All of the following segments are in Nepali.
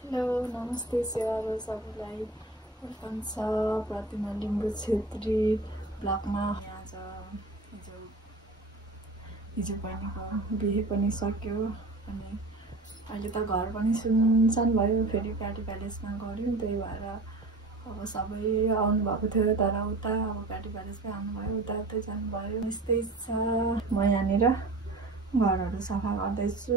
हेलो नमस्ते स्याहारो सबैलाई वेलकम छ प्रतिमा लिम्बू छेत्री ब्लगमा। आज हिजो बहिनीको बिहे पनि सक्यो अनि अहिले त घर पनि सुनसान भयो। फेरि प्याटी प्यालेसमा गऱ्यौँ, त्यही भएर अब सबै आउनुभएको थियो तर उता अब प्याटी प्यालेसमै आउनुभयो, उता जानुभयो। यस्तै छ। म यहाँनिर घरहरू सफा गर्दैछु।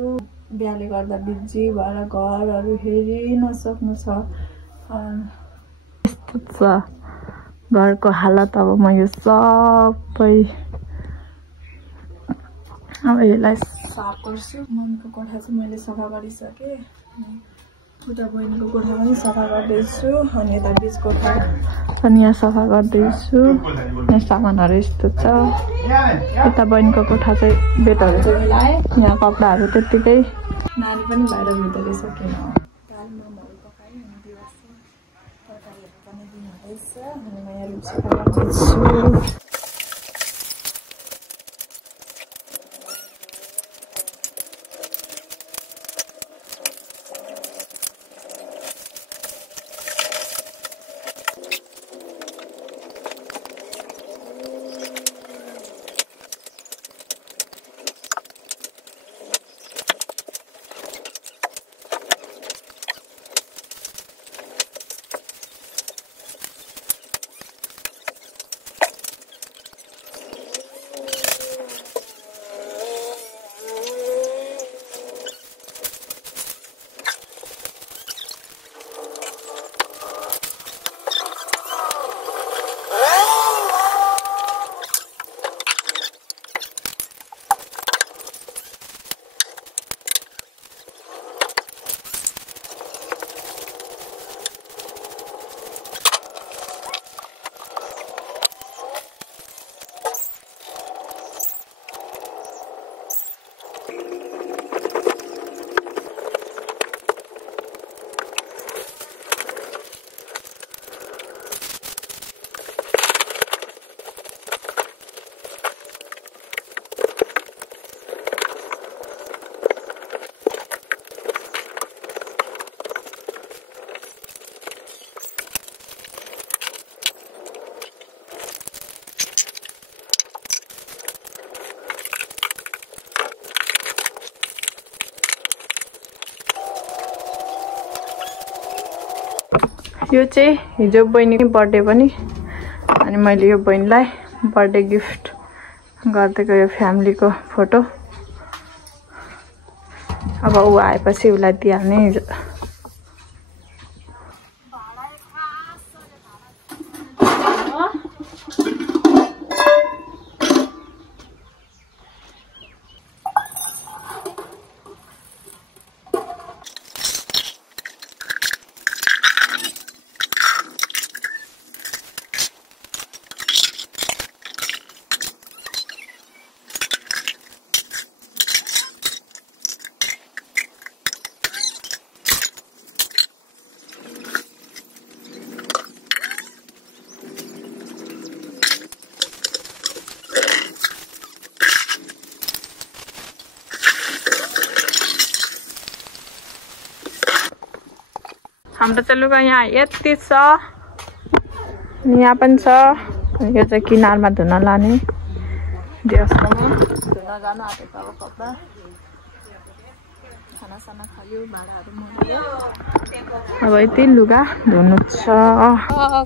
बिहाले गर्दा बिजी भएर घरहरू हेरि नसक्नु छ। यस्तो छ घरको हालत। अब म यो सबै अब यसलाई साफ गर्छु। मम्मीको कोठा चाहिँ मैले सफा गरिसकेँ, उता बहिनीको कोठा पनि सफा गर्दैछु अनि यता बिच कोठा पनि यहाँ सफा गर्दैछु। यहाँ सामानहरू यस्तो छ। यता बहिनीको कोठा चाहिँ बेडहरू चाहिँ मिलाएँ, यहाँ कपडाहरू त्यत्तिकै। नानी पनि बाहिर हुँदो रहेछ किन दाल मोमोहरू पकाएँ अनि दिवस तरकारीहरू पनि दिनुहुँदैछ अनि म यहाँ रुम सफा गर्दैछु। यो चाहिँ हिजो बहिनीको बर्थडे पनि अनि मैले यो बहिनीलाई बर्थडे गिफ्ट गरिदिएको यो फ्यामिलीको फोटो। अब ऊ आएपछि उसलाई दिइहाल्ने। हाम्रो चाहिँ लुगा यहाँ यति छ, यहाँ पनि छ। यो चाहिँ किनारमा धुन लाने व्यवस्थामा धुन जानु आँटेको। अब कपडा खानासाना खायो, भाँडाहरू मोल्यो। अब यति लुगा धुनु छ।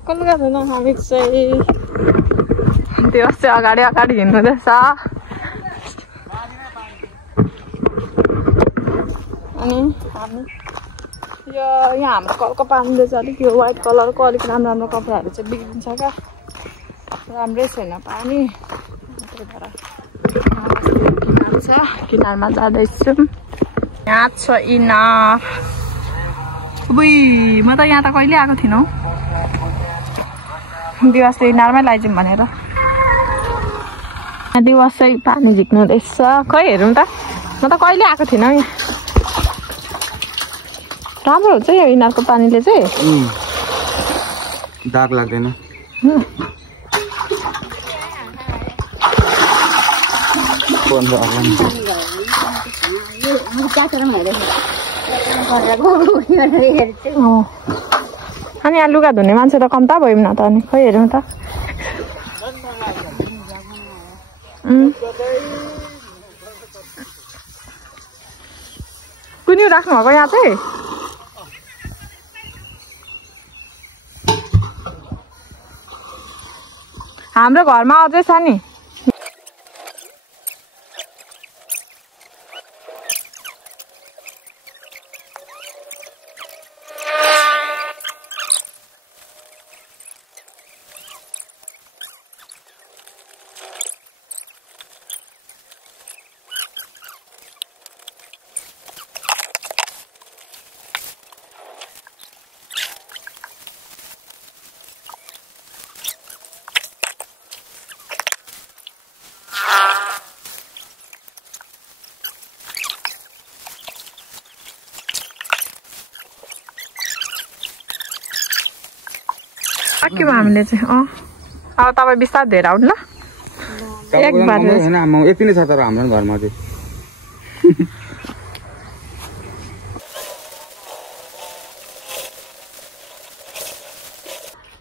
को लुगा धुन हामी चाहिँ त्यो चाहिँ अगाडि अगाडि हिँड्नुहुँदैछ। अनि हामी यो यहाँ हाम्रो कलको पानीले चाहिँ अलिक यो व्हाइट कलरको अलिक राम्रो राम्रो कपडाहरू चाहिँ बिग्रिन्छ क्या, राम्रै छैन पानी। त्यही भएर किनार छ, किनारमा जाँदैछु। यहाँ छ इनार। बुई म त यहाँ त कहिले आएको थिइनँ हौ, दिवस चाहिँ इनारमै लैजाउँ भनेर। दिवस चाहिँ पानी झिक्नु हुँदैछ। खै हेरौँ त, म त कहिले आएको थिइनँ यहाँ। राम्रो हुन्छ यो इनारको पानीले चाहिँ, दाग लाग्दैन। अनि यहाँ लुगा धुने मान्छे त कम्ता भयौँ न त अनि खोइ हेरौँ त कुनै राख्नु भएको यहाँ चाहिँ हाम्रो घरमा अझै छ नि सक्यौँ हामीले चाहिँ अब तपाईँ बिस्तारै धेरै आउनु ल एकबार यति नै छ तर हाम्रो घरमा चाहिँ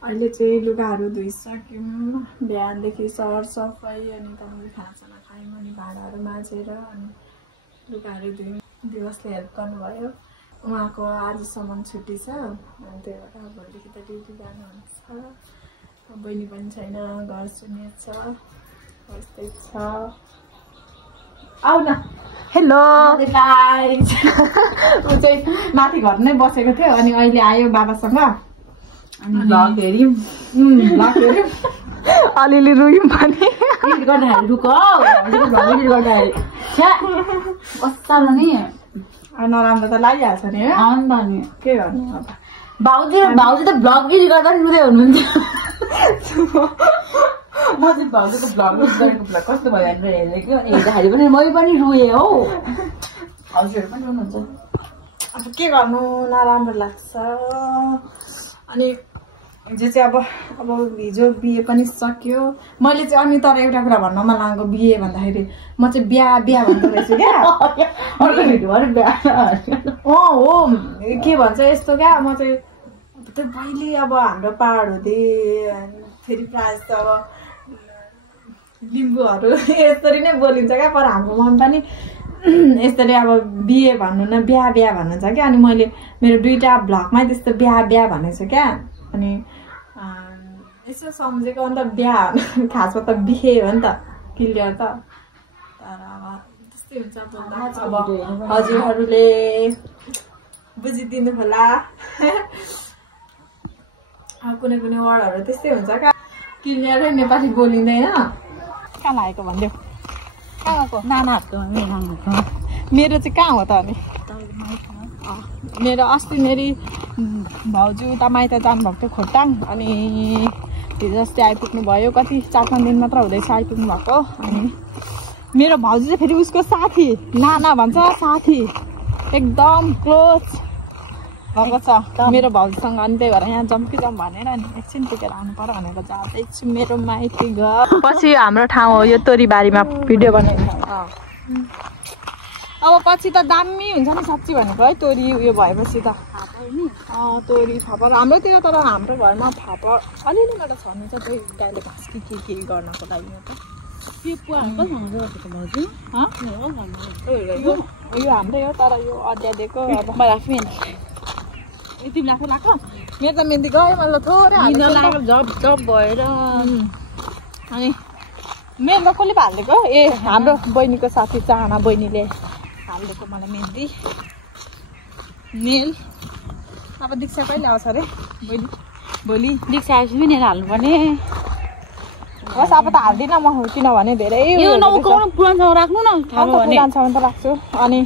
अहिले चाहिँ लुगाहरू धोइसक्यौँ बिहानदेखि सरसफाइ अनि तपाईँले खानासाना खायौँ अनि भाँडाहरू माझेर अनि लुगाहरू धुयौँ दिवसले हेल्प गर्नुभयो उहाँको आजसम्म छुट्टी छ अनि त्यही भएर भोलिदेखि त ड्युटी जानुहुन्छ बहिनी पनि छैन घर शून्य छ यस्तै छ आउ न हेलो गाइज ऊ चाहिँ माथि घर नै बसेको थियो अनि अहिले आयो बाबासँग अनि भ्लग हेऱ्यौँ अलिअलि रुयौँ पनि गर्दाखेरि रुक गर्दाखेरि नराम्रो त लागिहाल्छ नि नि के गर्नु अब भाउजू त भ्लग एडिट गर्दा नि रुँदै हुनुहुन्छ म चाहिँ भाउजूको भ्लग गरेको भ्लग कस्तो भयो भनेर हेरेको हेर्दाखेरि पनि मै पनि रुएँ हौ भाउजूहरू पनि रुनुहुन्छ अब के गर्नु नराम्रो लाग्छ अनि हिजो चाहिँ अब हिजो बिहे पनि सक्यो मैले चाहिँ अनि तर एउटा कुरा भन्न मन लागेको बिहे भन्दाखेरि म चाहिँ बिहा भन्दो रहेछु क्या हो के भन्छ यस्तो क्या म चाहिँ त्यो पहिले अब हाम्रो पहाड हुँदै फेरि प्रायः जस्तो अब लिम्बूहरू यसरी नै बोलिन्छ क्या पर हाम्रोमा पनि यसरी अब बिहे भन्नु न बिहा भन्नुहुन्छ क्या अनि मैले मेरो दुईवटा भ्लगमै त्यस्तो बिहा भनेको छु क्या अनि यसो सम्झेको अन्त बिहा खासमा त बिहे हो नि त क्लियर त तर अब त्यस्तै हुन्छ अब हजुरहरूले बुझिदिनु होला कुनै वर्डहरू त्यस्तै हुन्छ क्या क्लियरै नेपाली बोलिँदैन कहाँ लागेको भनिदेऊ कहाँको नानाहरूको मेरो चाहिँ कहाँ हो त अनि मेरो अस्ति मेरी भाउजू उता माइत जानुभएको थियो खोटाङ अनि हिजो अस्ति आइपुग्नु भयो कति 4-5 दिन मात्र हुँदैछ आइपुग्नु भएको अनि मेरो भाउजू चाहिँ फेरि उसको साथी नाना भन्छ साथी एकदम क्लोज भएको छ मेरो भाउजूसँग अनि त्यही भएर यहाँ जम्किजाउँ भनेर अनि एकछिन टिकेर आउनु पर्यो भनेर जाँदैछु मेरो माइती घर पछि हाम्रो ठाउँ हो यो तोरीबारीमा भिडियो बनाइन्छ अब पछि त दामी हुन्छ नि साँच्ची भनेको है तोरी उयो भएपछि त तोरी फापर हाम्रोतिर तर हाम्रो घरमा फापर अलिअलि मात्र छर्नु छ त्यही गाईले घाँस के गर्नको लागि त यो हाम्रै हो तर यो अड्याएको अब तिमीले आफै लाग्छ मेरो त मेहन्दी गयो मैले थोरै जब भएर अनि मेरो त कसले हालिदिएको ए हाम्रो बहिनीको साथी चाहना बहिनीले हालिदिएको मलाई मेहन्दी नेल अब दीक्षा कहिले आउँछ अरे बहिनी भोलि दीक्षा आएपछि पनि नेल हाल्नुपर्ने बस अब त हाल्दिनँ म किनभने धेरै पुरानसम्म राख्नु न पुरानसम्म त राख्छु अनि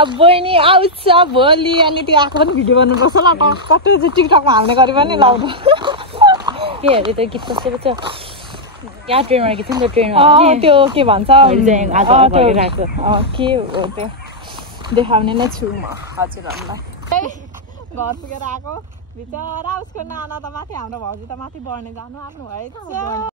अब बहिनी आउँछ भोलि अनि त्यो आएको पनि भिडियो बनाउनुपर्छ ल कति चाहिँ टिकटकमा हाल्ने गरी पनि लाउँदा के अरे त्यो गीत कस्तो छ यहाँ ट्रेनमा गीत छ नि त ट्रेनमा त्यो के भन्छ के हो त्यो देखाउने नै छु म हजुरहरूलाई घर पुगेर आएको बिचरा उसको नाना त माथि हाम्रो भाउजू त माथि बढ्ने जानु आफ्नो है